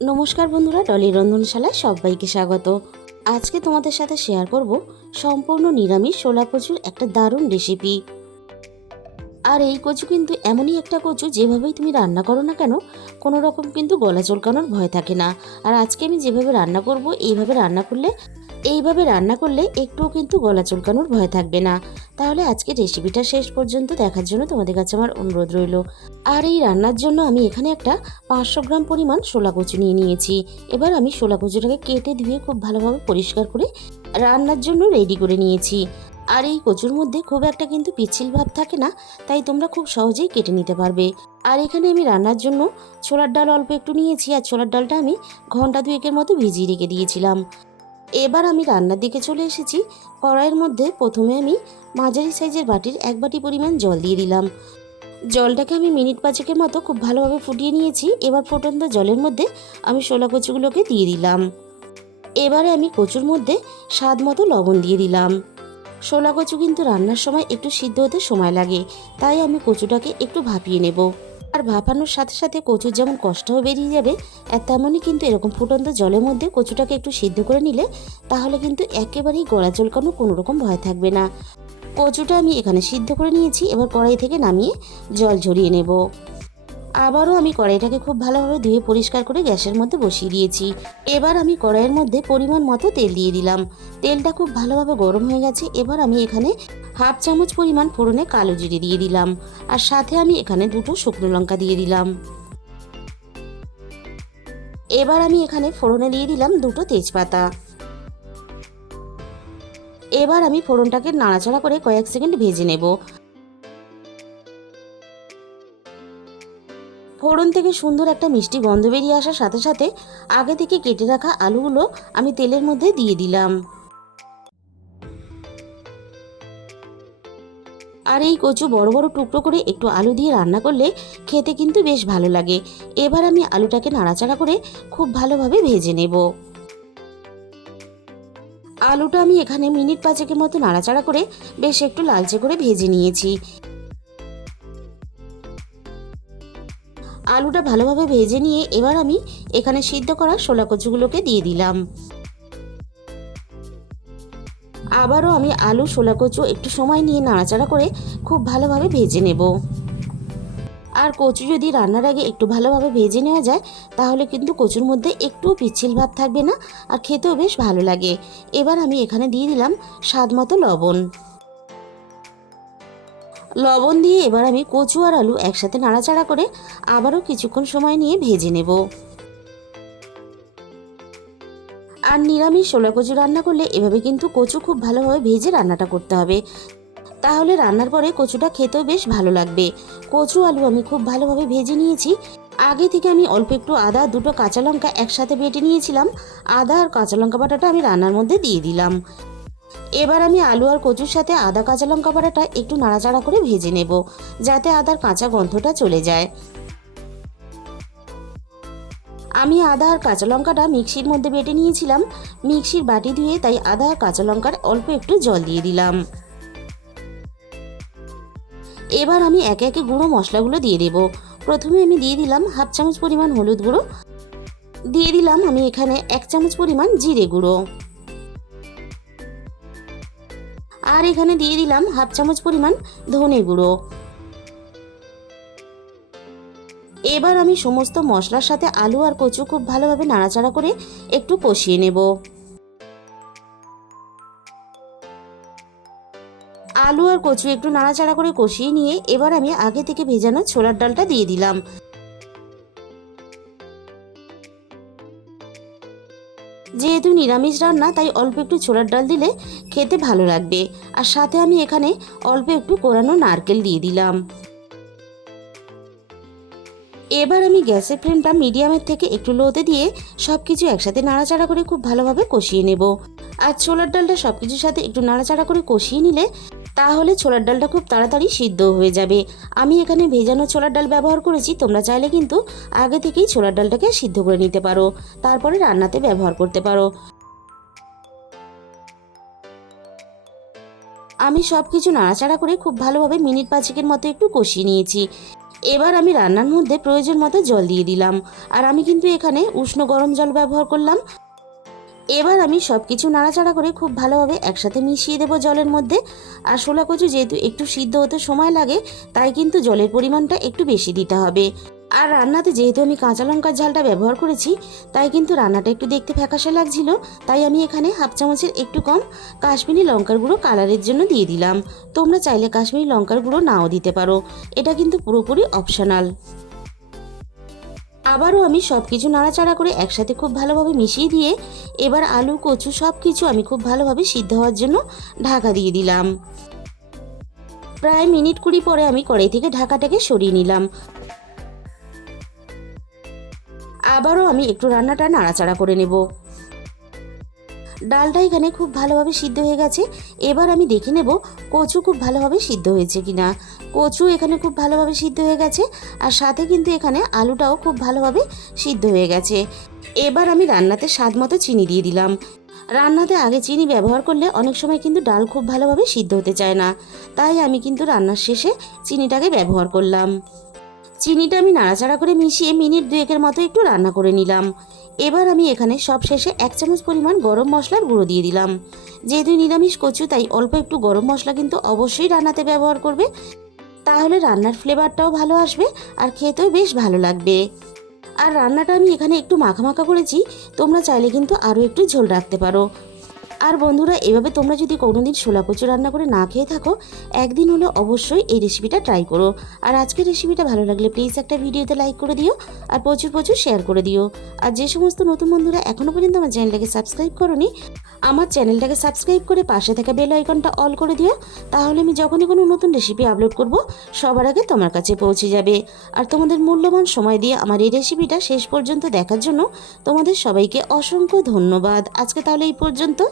নমস্কার বন্ধুরা, ডলির রন্ধনশালায় সবাইকে স্বাগত। আজকে তোমাদের সাথে শেয়ার করব সম্পূর্ণ নিরামিষ শোলা কচুর একটা দারুণ রেসিপি। আর এই কচু কিন্তু এমনই একটা কচু, যেভাবেই তুমি রান্না করো না কেন কোনো রকম কিন্তু গলা চুলকানোর ভয় থাকে না। আর আজকে আমি যেভাবে রান্না করব এইভাবে রান্না করলে একটুও কিন্তু গলা চুলকানোর ভয় থাকবে না। তাহলে আজকে রেসিপিটা শেষ পর্যন্ত দেখার জন্য তোমাদের কাছে আমার অনুরোধ রইল। আর এই রান্নার জন্য আমি এখানে একটা 500 গ্রাম পরিমাণ শোলা কচু নিয়ে নিয়েছি। এবার আমি শোলা কচুটাকে কেটে ধুয়ে খুব ভালোভাবে পরিষ্কার করে রান্নার জন্য রেডি করে নিয়েছি। আর এই কচুর মধ্যে খুব একটা কিন্তু পিচ্ছিল ভাব থাকে না, তাই তোমরা খুব সহজেই কেটে নিতে পারবে। আর এখানে আমি রান্নার জন্য ছোলার ডাল অল্প একটু নিয়েছি, আর ছোলার ডালটা আমি ঘন্টা দুয়েকের মতো ভিজিয়ে রেখে দিয়েছিলাম। এবার আমি রান্নার দিকে চলে এসেছি। কড়াইয়ের মধ্যে প্রথমে আমি মাঝারি সাইজের বাটির 1 বাটি পরিমাণ জল দিয়ে দিলাম। জলটাকে আমি মিনিট 5-এর মতো খুব ভালোভাবে ফুটিয়ে নিয়েছি। এবার ফুটন্ত জলের মধ্যে আমি শোলা কচুগুলোকে দিয়ে দিলাম। এবারে আমি কচুর মধ্যে স্বাদ মতো লবণ দিয়ে দিলাম। শোলা কচু কিন্তু রান্নার সময় একটু সিদ্ধ হতে সময় লাগে, তাই আমি কচুটাকে একটু ভাপিয়ে নেব। আর ভাপানোর সাথে সাথে কচুর যেমন কষ্টও বেরিয়ে যাবে, আর তেমনই কিন্তু এরকম ফুটন্ত জলের মধ্যে কচুটাকে একটু সিদ্ধ করে নিলে তাহলে কিন্তু একেবারেই গলা চুলকানো কোনো রকম ভয় থাকবে না। কচুটা আমি এখানে সিদ্ধ করে নিয়েছি। এবার কড়াই থেকে নামিয়ে জল ঝরিয়ে নেব। আবারও আমি কড়াইটাকে খুব ভালোভাবে ধুয়ে পরিষ্কার করে গ্যাসের মধ্যে বসিয়ে দিয়েছি। এবার আমি কড়াইয়ের মধ্যে পরিমাণ মতো তেল দিয়ে দিলাম। তেলটা খুব ভালোভাবে গরম হয়ে গেছে। এবার আমি এখানে 1/2 চামচ পরিমাণ ফোড়নে কালো জিরে দিয়ে দিলাম, আর সাথে আমি এখানে 2টো শুকনো লঙ্কা দিয়ে দিলাম। এবার আমি এখানে ফোড়নে দিয়ে দিলাম 2টো তেজপাতা। এবার আমি ফোড়নটাকে নাড়াচাড়া করে কয়েক সেকেন্ড ভেজে নেব। ফোড়ন থেকে সুন্দর একটা মিষ্টি গন্ধ বেরিয়ে আসার সাথে সাথে আগে থেকে কেটে রাখা আলুগুলো আমি তেলের মধ্যে দিয়ে দিলাম। আর এই কচু বড় বড় টুকরো করে একটু আলু দিয়ে রান্না করলে খেতে কিন্তু বেশ ভালো লাগে। এবার আমি আলুটাকে নাড়াচাড়া করে খুব ভালোভাবে ভেজে নেব। আলুটা আমি এখানে মিনিট 5-এর মতো নাড়াচাড়া করে বেশ একটু লালচে করে ভেজে নিয়েছি। আলুটা ভালোভাবে ভেজে নিয়ে এবার আমি এখানে সিদ্ধ করা শোলা কচুগুলোকে দিয়ে দিলাম। আবারও আমি আলু শোলা কচু একটু সময় নিয়ে নাড়াচাড়া করে খুব ভালোভাবে ভেজে নেব। আর কচু যদি রান্নার আগে একটু ভালোভাবে ভেজে নেওয়া যায় তাহলে কিন্তু কচুর মধ্যে একটু পিচ্ছিল ভাব থাকবে না, আর খেতেও বেশ ভালো লাগে। এবার আমি এখানে দিয়ে দিলাম স্বাদ মতো লবণ। লবণ দিয়ে এবার আমি কচু আর আলু একসাথে নাড়াচাড়া করে আবারও কিছুক্ষণ সময় নিয়ে ভেজে নেব। আর নিরামিষ শোলা কচু রান্না করলে এভাবে কিন্তু কচু খুব ভালোভাবে ভেজে রান্নাটা করতে হবে, তাহলে রান্নার পরে কচুটা খেতেও বেশ ভালো লাগবে। কচু আলু আমি খুব ভালোভাবে ভেজে নিয়েছি। আগে থেকে আমি অল্প একটু আদা, 2টো কাঁচা লঙ্কা একসাথে বেটে নিয়েছিলাম। আদা আর কাঁচা লঙ্কা বাটাটা আমি রান্নার মধ্যে দিয়ে দিলাম। এবার আমি আলু আর কচুর সাথে আদা কাঁচা লঙ্কা বাটাটা একটু নাড়াচাড়া করে ভেজে নেব, যাতে আদার কাঁচা গন্ধটা চলে যায়। আমি আদা আর কাঁচা লঙ্কাটা মিক্সির মধ্যে বেটে নিয়েছিলাম। মিক্সির বাটি ধুয়ে তাই আদা আর কাঁচা লঙ্কার অল্প একটু জল দিয়ে দিলাম। এবার আমি একে একে গুঁড়ো মশলাগুলো দিয়ে দেব। প্রথমে আমি দিয়ে দিলাম 1/2 চামচ পরিমাণ হলুদ গুঁড়ো, দিয়ে দিলাম আমি এখানে 1 চামচ পরিমাণ জিরে গুঁড়ো, আর এখানে দিয়ে দিলাম 1/2 চামচ পরিমাণ ধনে গুঁড়ো। এবার আমি সমস্ত মশলার সাথে আলু আর কচু খুব ভালোভাবে নাড়াচাড়া করে একটু কষিয়ে নেব। আলু আর কচু একটু নাড়াচাড়া করে কষিয়ে নিয়ে এবার আমি আগে থেকে ভেজানো ছোলার ডালটা দিয়ে দিলাম। যেহেতু নিরামিষ রান্না তাই অল্প একটু ছোলার ডাল দিলে খেতে ভালো লাগবে। আর সাথে আমি এখানে অল্প একটু কোরানো নারকেল দিয়ে দিলাম। এবার আমি গ্যাসের ফ্লেমটা মিডিয়ামের থেকে একটু লোতে দিয়ে সবকিছু একসাথে নাড়াচাড়া করে খুব ভালোভাবে কষিয়ে নেব। আর ছোলার ডালটা সবকিছুর সাথে একটু নাড়াচাড়া করে কষিয়ে নিলে তাহলে ছোলার ডালটা খুব তাড়াতাড়ি সিদ্ধ হয়ে যাবে। আমি এখানে ভেজানো ছোলার ডাল ব্যবহার করেছি, তোমরা চাইলে কিন্তু আগে থেকেই ছোলার ডালটাকে সিদ্ধ করে নিতে পারো, তারপরে রান্নাতে ব্যবহার করতে পারো। আমি সব কিছু নাড়াচাড়া করে খুব ভালোভাবে মিনিট 5-এর মতো একটু কষিয়ে নিয়েছি। এবার আমি রান্নার মধ্যে প্রয়োজন মতো জল দিয়ে দিলাম, আর আমি কিন্তু এখানে উষ্ণ গরম জল ব্যবহার করলাম। এবার আমি সব কিছু নাড়াচাড়া করে খুব ভালোভাবে একসাথে মিশিয়ে দেবো জলের মধ্যে। আর শোলা কচু যেহেতু একটু সিদ্ধ হতে সময় লাগে, তাই কিন্তু জলের পরিমাণটা একটু বেশি দিতে হবে। আর রান্নাতে যেহেতু আমি কাঁচা লঙ্কার ঝালটা ব্যবহার করেছি, তাই কিন্তু রান্নাটা একটু দেখতে ফ্যাকাশে লাগছিল। তাই আমি এখানে হাফ চামচের একটু কম কাশ্মীরি লঙ্কার গুঁড়ো কালারের জন্য দিয়ে দিলাম। তোমরা চাইলে কাশ্মীরি লঙ্কার গুঁড়ো নাও দিতে পারো, এটা কিন্তু পুরোপুরি অপশনাল। আবারও আমি সব কিছু নাড়াচাড়া করে একসাথে খুব ভালোভাবে মিশিয়ে দিয়ে এবার আলু কচু সব কিছু আমি খুব ভালোভাবে সিদ্ধ হওয়ার জন্য ঢাকা দিয়ে দিলাম। প্রায় মিনিট 20 পরে আমি কড়াই থেকে ঢাকাটাকে সরিয়ে নিলাম। আবারও আমি একটু রান্নাটা নাড়াচাড়া করে নেব। ডালটা এখানে খুব ভালোভাবে সিদ্ধ হয়ে গেছে। এবার আমি দেখে নেব কচু খুব ভালোভাবে সিদ্ধ হয়েছে কিনা। কচু এখানে খুব ভালোভাবে সিদ্ধ হয়ে গেছে, আর সাথে কিন্তু এখানে আলুটাও খুব ভালোভাবে সিদ্ধ হয়ে গেছে। এবার আমি রান্নাতে স্বাদ মতো চিনি দিয়ে দিলাম। রান্নাতে আগে চিনি ব্যবহার করলে অনেক সময় কিন্তু ডাল খুব ভালোভাবে সিদ্ধ হতে চায় না, তাই আমি কিন্তু রান্নার শেষে চিনিটাকে ব্যবহার করলাম। চিনিটা আমি নাড়াচাড়া করে মিশিয়ে মিনিট 2 মতো একটু রান্না করে নিলাম। এবার আমি এখানে সব শেষে 1 চামচ পরিমাণ গরম মশলার গুঁড়ো দিয়ে দিলাম। যেহেতু নিরামিষ কচু, তাই অল্প একটু গরম মশলা কিন্তু অবশ্যই রান্নাতে ব্যবহার করবে, তাহলে রান্নার ফ্লেভারটাও ভালো আসবে আর খেতেও বেশ ভালো লাগবে। আর রান্নাটা আমি এখানে একটু মাখা মাখা করেছি, তোমরা চাইলে কিন্তু আরও একটু ঝোল রাখতে পারো। আর বন্ধুরা, এভাবে তোমরা যদি কোনোদিন শোলা কচু রান্না করে না খেয়ে থাকো, একদিন হলে অবশ্যই এই রেসিপিটা ট্রাই করো। আর আজকের রেসিপিটা ভালো লাগলে প্লিজ একটা ভিডিওতে লাইক করে দিও, আর প্রচুর প্রচুর শেয়ার করে দিও। আর যে সমস্ত নতুন বন্ধুরা এখনও পর্যন্ত আমার চ্যানেলটাকে সাবস্ক্রাইব করোনি, আমার চ্যানেলটাকে সাবস্ক্রাইব করে পাশে থাকা বেল আইকনটা অল করে দিও, তাহলে আমি যখনই কোনো নতুন রেসিপি আপলোড করব সবার আগে তোমার কাছে পৌঁছে যাবে। আর তোমাদের মূল্যবান সময় দিয়ে আমার এই রেসিপিটা শেষ পর্যন্ত দেখার জন্য তোমাদের সবাইকে অসংখ্য ধন্যবাদ। আজকে তাহলে এই পর্যন্ত।